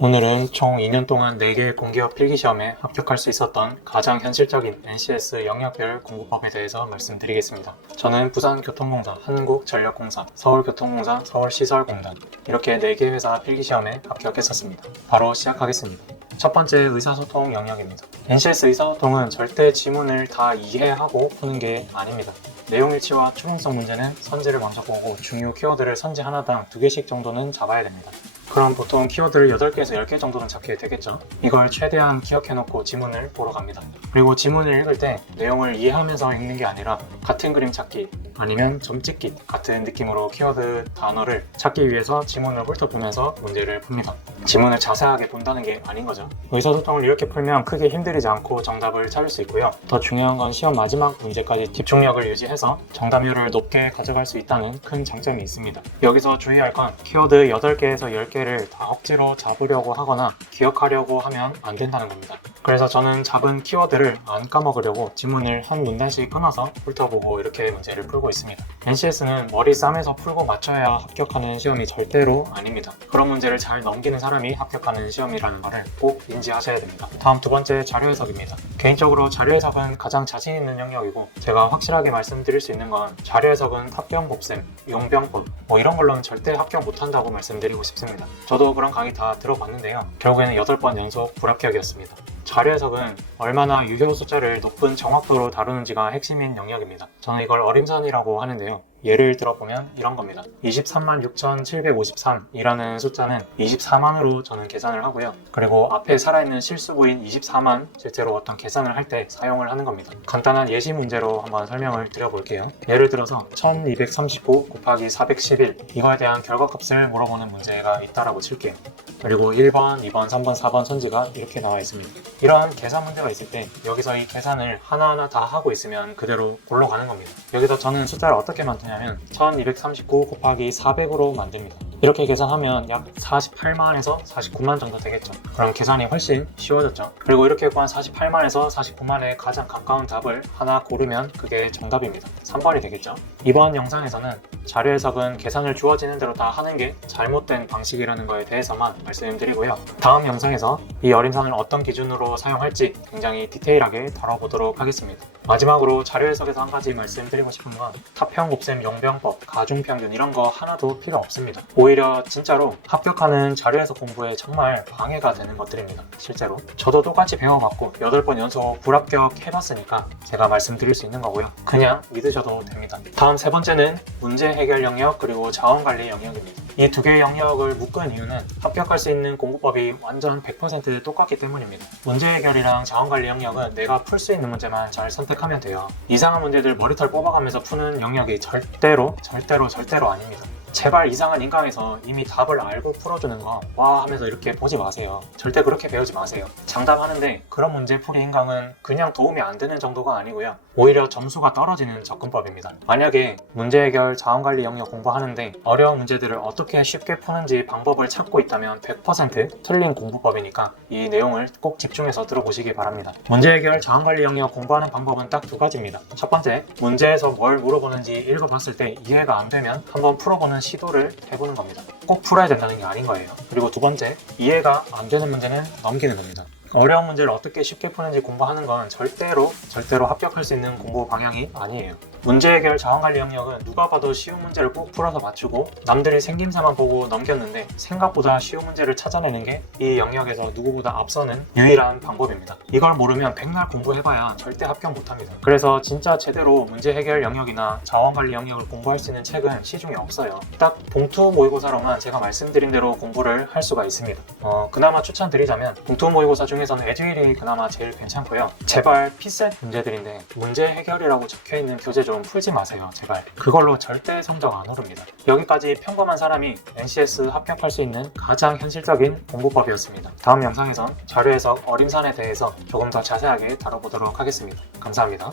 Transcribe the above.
오늘은 총 2년 동안 4개의 공기업 필기시험에 합격할 수 있었던 가장 현실적인 NCS 영역별 공부법에 대해서 말씀드리겠습니다. 저는 부산교통공사, 한국전력공사, 서울교통공사, 서울시설공단 이렇게 4개 회사 필기시험에 합격했었습니다. 바로 시작하겠습니다. 첫 번째, 의사소통 영역입니다. NCS 의사소통은 절대 지문을 다 이해하고 푸는 게 아닙니다. 내용일치와 추론성 문제는 선지를 먼저 보고 중요 키워드를 선지 하나당 2개씩 정도는 잡아야 됩니다. 그럼 보통 키워드를 8개에서 10개 정도는 잡게 되겠죠. 이걸 최대한 기억해놓고 지문을 보러 갑니다. 그리고 지문을 읽을 때 내용을 이해하면서 읽는 게 아니라 같은 그림 찾기 아니면 점 찍기 같은 느낌으로 키워드 단어를 찾기 위해서 지문을 훑어보면서 문제를 풉니다. 지문을 자세하게 본다는 게 아닌 거죠. 의사소통을 이렇게 풀면 크게 힘들이지 않고 정답을 찾을 수 있고요. 더 중요한 건 시험 마지막 문제까지 집중력을 유지해서 정답률을 높게 가져갈 수 있다는 큰 장점이 있습니다. 여기서 주의할 건 키워드 8개에서 10개를 다 억지로 잡으려고 하거나 기억하려고 하면 안 된다는 겁니다. 그래서 저는 잡은 키워드를 안 까먹으려고 지문을 한 문단씩 끊어서 훑어보고 이렇게 문제를 풀고 있습니다. NCS는 머리 싸매서 풀고 맞춰야 합격하는 시험이 절대로 아닙니다. 그런 문제를 잘 넘기는 사람이 합격하는 시험이라는 말을 꼭 인지하셔야 됩니다. 다음 두 번째, 자료 해석입니다. 개인적으로 자료 해석은 가장 자신 있는 영역이고 제가 확실하게 말씀드릴 수 있는 건 자료 해석은 합병곱셈, 용병법 이런 걸로는 절대 합격 못한다고 말씀드리고 싶습니다. 저도 그런 강의 다 들어봤는데요. 결국에는 8번 연속 불합격이었습니다. 자료 해석은 얼마나 유효 숫자를 높은 정확도로 다루는지가 핵심인 영역입니다. 저는 이걸 어림선이라고 하는데요. 예를 들어보면 이런 겁니다. 236,753이라는 숫자는 24만으로 저는 계산을 하고요. 그리고 앞에 살아있는 실수부인 24만 실제로 어떤 계산을 할 때 사용을 하는 겁니다. 간단한 예시 문제로 한번 설명을 드려볼게요. 예를 들어서 1239 곱하기 411 이거에 대한 결과값을 물어보는 문제가 있다라고 칠게요. 그리고 1번, 2번, 3번, 4번 선지가 이렇게 나와 있습니다. 이러한 계산 문제가 있을 때 여기서 이 계산을 하나하나 다 하고 있으면 그대로 골로 가는 겁니다. 여기서 저는 숫자를 어떻게 만드냐면 1239 곱하기 400으로 만듭니다. 이렇게 계산하면 약 48만에서 49만 정도 되겠죠. 그럼 계산이 훨씬 쉬워졌죠. 그리고 이렇게 구한 48만에서 49만에 가장 가까운 답을 하나 고르면 그게 정답입니다. 3번이 되겠죠. 이번 영상에서는 자료 해석은 계산을 주어지는 대로 다 하는 게 잘못된 방식이라는 거에 대해서만 말씀드리고요. 다음 영상에서 이 어림선을 어떤 기준으로 사용할지 굉장히 디테일하게 다뤄보도록 하겠습니다. 마지막으로 자료 해석에서 한 가지 말씀드리고 싶은 건 타평, 곱셈, 용병법, 가중평균 이런 거 하나도 필요 없습니다. 오히려 진짜로 합격하는 자료 해석 공부에 정말 방해가 되는 것들입니다. 실제로 저도 똑같이 배워봤고 8번 연속 불합격 해봤으니까 제가 말씀드릴 수 있는 거고요. 그냥 믿으셔도 됩니다. 다음 세 번째는 문제 해결 영역 그리고 자원관리 영역입니다. 이 두 개의 영역을 묶은 이유는 합격할 수 있는 공부법이 완전 100% 똑같기 때문입니다. 문제 해결이랑 자원관리 영역은 내가 풀 수 있는 문제만 잘 선택하면 돼요. 이상한 문제들 머리털 뽑아가면서 푸는 영역이 절대로 아닙니다. 제발 이상한 인강에서 이미 답을 알고 풀어주는 거 와 하면서 이렇게 보지 마세요. 절대 그렇게 배우지 마세요. 장담하는데 그런 문제풀이 인강은 그냥 도움이 안 되는 정도가 아니고요. 오히려 점수가 떨어지는 접근법입니다. 만약에 문제 해결, 자원관리 영역 공부하는데 어려운 문제들을 어떻게 쉽게 푸는지 방법을 찾고 있다면 100% 틀린 공부법이니까 이 내용을 꼭 집중해서 들어보시기 바랍니다. 문제 해결, 자원관리 영역 공부하는 방법은 딱 2가지입니다. 첫 번째, 문제에서 뭘 물어보는지 읽어봤을 때 이해가 안 되면 한번 풀어보는 시도를 해보는 겁니다. 꼭 풀어야 된다는 게 아닌 거예요. 그리고 2번째, 이해가 안 되는 문제는 넘기는 겁니다. 어려운 문제를 어떻게 쉽게 푸는지 공부하는 건 절대로 합격할 수 있는 공부 방향이 아니에요. 문제 해결, 자원관리 영역은 누가 봐도 쉬운 문제를 꼭 풀어서 맞추고 남들이 생김새만 보고 넘겼는데 생각보다 쉬운 문제를 찾아내는 게 이 영역에서 누구보다 앞서는 유일한 방법입니다. 이걸 모르면 백날 공부해봐야 절대 합격 못합니다. 그래서 진짜 제대로 문제 해결 영역이나 자원관리 영역을 공부할 수 있는 책은 시중에 없어요. 딱 봉투 모의고사로만 제가 말씀드린 대로 공부를 할 수가 있습니다. 그나마 추천드리자면 봉투 모의고사 중에서는 에듀윌이 그나마 제일 괜찮고요. 제발 피셋 문제들인데 문제 해결이라고 적혀있는 교재 좀 풀지 마세요. 제발. 그걸로 절대 성적 안 오릅니다. 여기까지 평범한 사람이 NCS 합격할 수 있는 가장 현실적인 공부법이었습니다. 다음 영상에선 자료 해석 어림선에 대해서 조금 더 자세하게 다뤄보도록 하겠습니다. 감사합니다.